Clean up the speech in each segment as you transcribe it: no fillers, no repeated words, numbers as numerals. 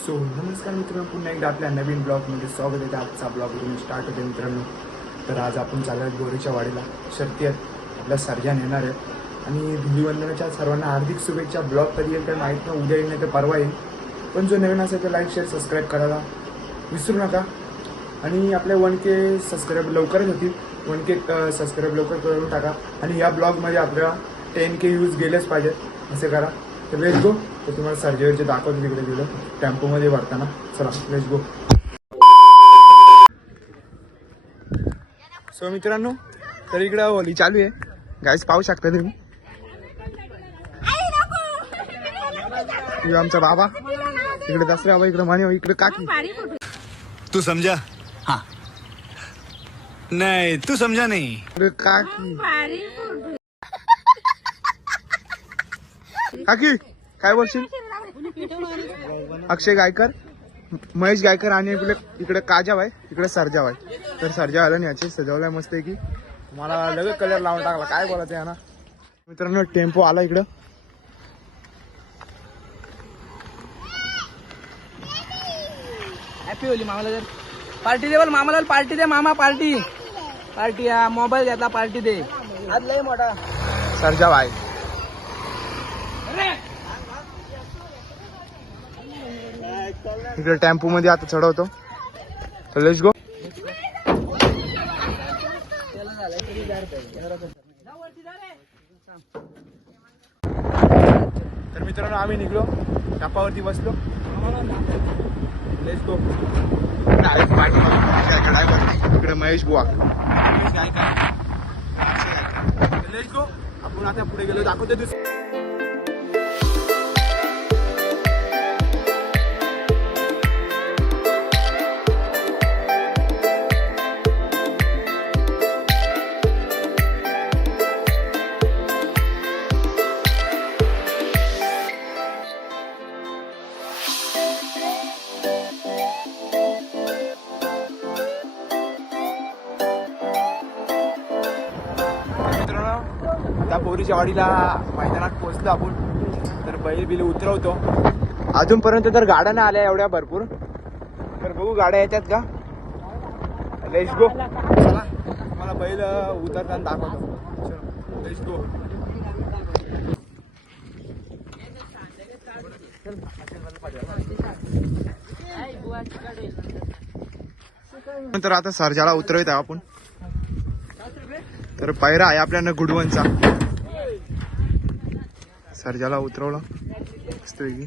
So नमस्कार मित्रांनो, पुन्हा एकदा आपल्या नवीन ब्लॉगमध्ये स्वागत आहे. आजचा ब्लॉग तुम्ही स्टार्ट होते मित्रांनो. तर आज आपण चाललो आहे गोरेच्या वाडीला. शर्ती आहेत, आपला सर्जन येणार आहे आणि धुलीवंदनाच्या सर्वांना हार्दिक शुभेच्छा. ब्लॉग कधी येईल तर माहीत नाही, उद्या येईल नाही तर परवा येईल. पण जो नवीन असेल तर लाईक शेअर सबस्क्राईब करायला विसरू नका. आणि आपले 1K सबस्क्राईब लवकरच होतील. 1K सबस्क्राईब लवकर करून टाका. आणि या ब्लॉगमध्ये आपल्याला 10K व्ह्यूज गेलेच पाहिजेत, असे करा. तर लेट्स गो. तर तुम्हाला सर्जेवरचे दाखवतो तिकडे गेलो टेम्पोमध्ये भरताना. चला लेट्स गो. सो मित्रांनो, तर इकडं होली चालू आहे. गाईस पाहू शकता तुम्ही. आमचा बाबा इकडे, दसरा बाबा इकडे, माने इकडे काकी. तू समझा? हाँ. नहीं तू समझा नहीं. इकडे काकी. काकी काय बोलशील? अक्षय गायकर, महेश गायकर आणि इकडे काजाव आहे, इकडे सरजाव आहे. तर सरजावाला याची सजवलाय मस्त आहे की मला लगेच कलर लावून टाकला. काय बोलायचं आहे ना मित्रांनो. टेम्पो आला इकडं. हॅपी होली मामाला. जर पार्टी दे बोल मामाला, पार्टी दे मामा, पार्टी पार्टी. हा मोबाईल घेतला, पार्टी दे. आज लय मोठा सरजाव आहे. इकडे टेम्पो मध्ये आता चढवतो. तर लेट्स गो. तर मित्रांनो आम्ही निघलो, टापावरती बसलो. Let's go. इकडे महेश बुवा. Let's go. आपण आता पुढे गेलो, दाखवतो. त्या बोरीच्या वाडीला मैदानात पोहोचलो आपण. तर बैल बिल उतरवतो. अजूनपर्यंत तर गाड्या नाही आल्या एवढ्या भरपूर. तर बघू गाड्या येतात का. Let's go. चला मला बैल उतरताना दाखवतो. Let's go. तर आता सरजाला उतरवत आहे आपण. तर पायरा आहे आपल्याला गुडवनचा. सरजाला उतरवलं मस्तपैकी.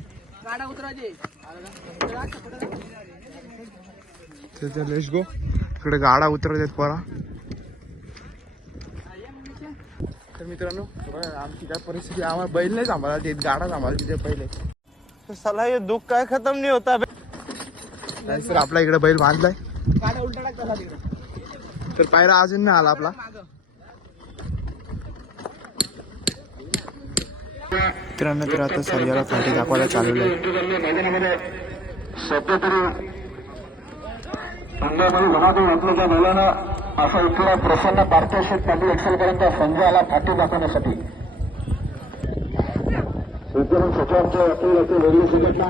तर लेट्स गो. इकडे गाडा उतरवतात पोरा. तर मित्रांनो आमची काय परिस्थिती, आम्हाला बैल नाही सांभाळा देत, गाडा सांभाळा तिथे पहिले. साला ये दुख काय खत्म नहीं होता. सर आपला इकडे बैल बांधलाय. तर पायरा अजून नाही आला आपला. मित्रांनो तर आता सर्जाला फाटी दाखवायला चालवलं आहे. मैदानामध्ये सध्या तरी संघामध्ये गुणातून वाचल्याच्या बैलानं असा इतका प्रसन्न पार्टनरशिप पाटील एक्सेलपर्यंत संघाला फाटी दाखवण्यासाठी सचिवांच्या वाटून वेगळी संघटना.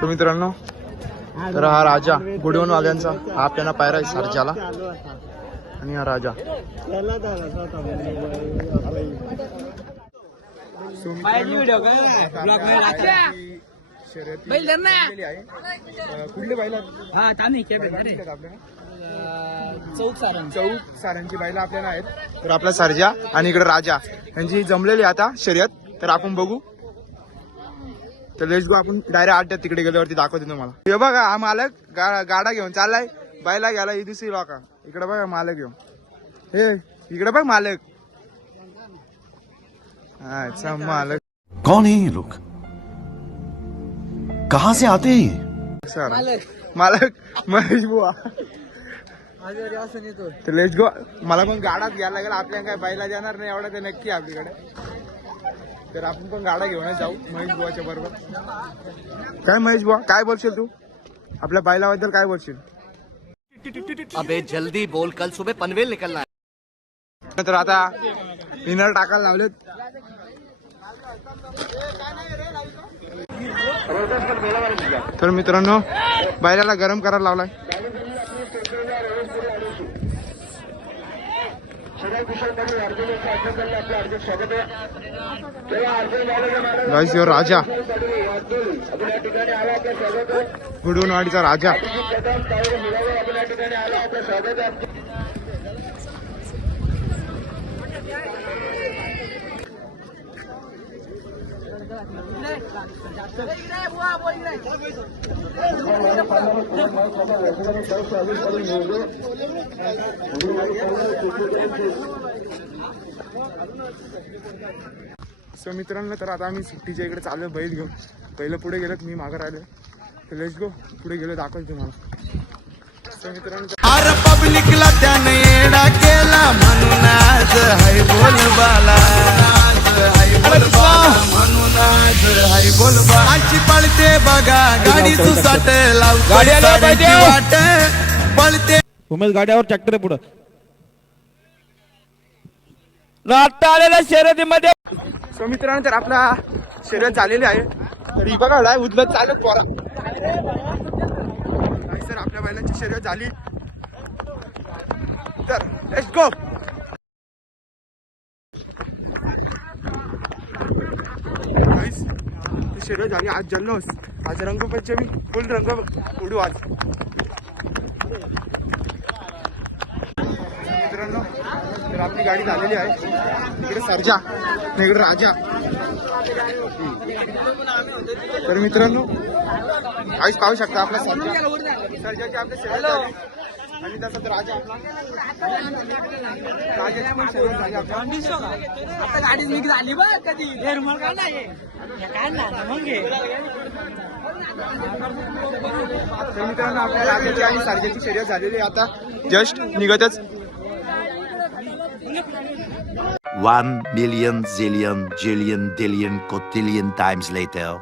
तर मित्रांनो तर हा राजा गुडवून वाल्यांचा, हा आपल्याला पायरा आहे सर्जाला. आणि हा राजा. कुठले बैल चौक सारांची बैल आपल्याला आहेत. तर आपला सर्जा आणि इकडे राजा यांची जमलेली आता शर्यत. तर आपण बघू. तर लेट्स गो. आपण डायरेक्ट आड्यात तिकडे गेल्यावरती दाखवतो तुम्हाला. हे बघा हा मालक गाडा घेऊन चाललाय बैला घ्यायला. ही दुसरी लोका. इकडे बघा मालक घेऊन. हे इकडे बघ मालक. अच्छा मालक. कौन है ये लोग? कहाँ से आते हैं ये? सर मालक महेश बुवा. तर लेट्स गो. मला पण गाडाच घ्यायला लागेल. आपल्या काय बैला देणार नाही एवढा ते नक्की आपल्याकडे. तर आपण पण गाडा घेऊनच जाऊ महेश बुवाच्या बरोबर. काय महेश बुवा काय बोलशील तू आपल्या बैलाबद्दल, काय बोलशील? अबे जल्दी बोल, कल सुबह पनवेल निकलना है. तर आता इनर टाकायला लावलेत. तर मित्रांनो बैलाला गरम करायला लावलाय. गाईस यो राजा गुडूनवाडीचा राजा. सो मित्रांनो तर आता आम्ही सुट्टीच्या इकडे चाललो बैल घेऊन. पहिलं पुढे गेलं मी मागं राहिलो. तर लेट्स गो पुढे गेलो दाखवतो तुम्हाला. सो मित्रांनो अरे पब्लिकला त्याने येडा केला म्हणून आज हाय बोलबाला म्हणून आज हाय बोलबा आजची पळते बघा गाडी सुसाट लावते वाट पळते. उमेश गाड्यावर ट्रॅक्टर आहे पुढं. आता आलेल्या शर्यतीमध्ये सो मित्रांनो तर आपला शर्यत झालेली आहे. तर ही बघा लाय उदलत चालत पोरा. सर आपल्या बैलांची शर्यत झाली. तर लेट्स गो. शर्यत झाली. आज जल्लोष. आज रंगपंचमी फुल रंग उडू आज. मित्रांनो तर आपली गाडी झालेली आहे. इकडे सर्जा इकडे राजा. तर मित्रांनो आईच पाहू शकता आपला सर्जाची आपल्या शर्यत झाली. आणि तसं तर राजा आपला राजाची पण शर्यत झाली आपल्या. आता गाडी निघ झाली बघ कधी तर मित्रांनो आपल्या राजाची आणि सर्जाची शर्यत झालेली आहे. आता just निघतच. 1 million zillion jillion dillion cotillion times later.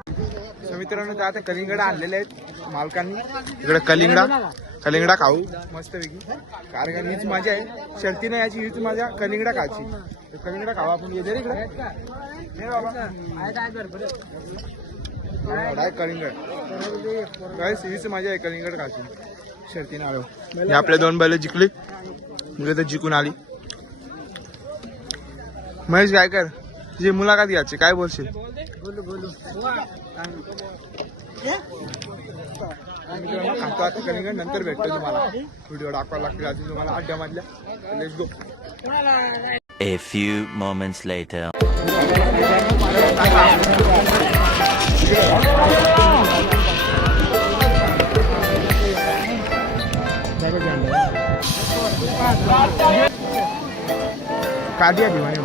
तर मित्रांनो तर आता कलिंगडा आणलेले आहेत मालकांनी. इकडे कलिंगडा खाऊ मस्तपैकी. कारण हीच मजा आहे शर्तीने याची. हीच मजा कलिंगडा खायची. तर कलिंगडा खावा आपण. येते इकडे नाही बाबा काय कलिंगड गाईस. हीच मजा आहे कलिंगड खायची शर्तीने आलो. हे आपले 2 बैल जिंकली. मुलं तर जिंकून आली. महेश गायकर तुझी मुलाखत घ्यायची काय बोलशील. खातो आता कलिंगड. नंतर भेटतो तुम्हाला. व्हिडिओ दाखवायला लागतील अजून तुम्हाला अड्ड्यामधल्या. Let's go. A few moments later. काढिया दिवाणी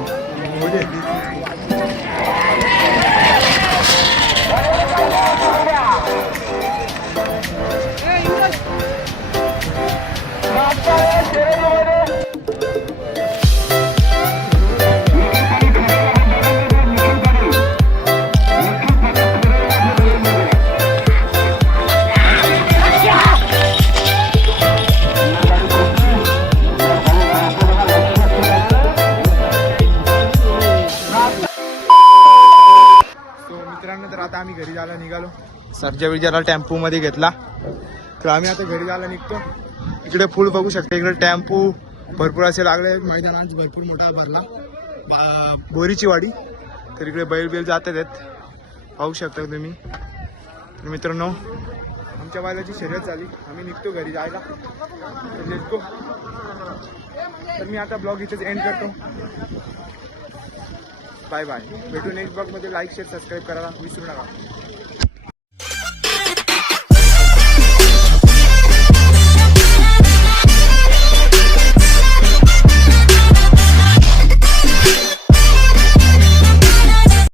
तर आता आम्ही घरी जायला निघालो. सर्जा विजाला टेम्पो मध्ये घेतला. तर आम्ही आता घरी जायला निघतो. इकडे फुल बघू शकता. इकडे टेम्पो भरपूर असे लागले. मैदानात भरपूर मोठा भरला. बोरीची वाडी. तर इकडे बैल जात आहेत पाहू शकता तुम्ही. तर मित्रांनो आमच्या बैलाची शर्यत झाली. आम्ही निघतो घरी जायला. तर लेट्स गो. तर मी आता ब्लॉग इथेच एंड करतो. Bye bye. भेटू नेक्स्ट ब्लॉग मध्ये. लाईक शेअर सबस्क्राईब करायला विसरू नका.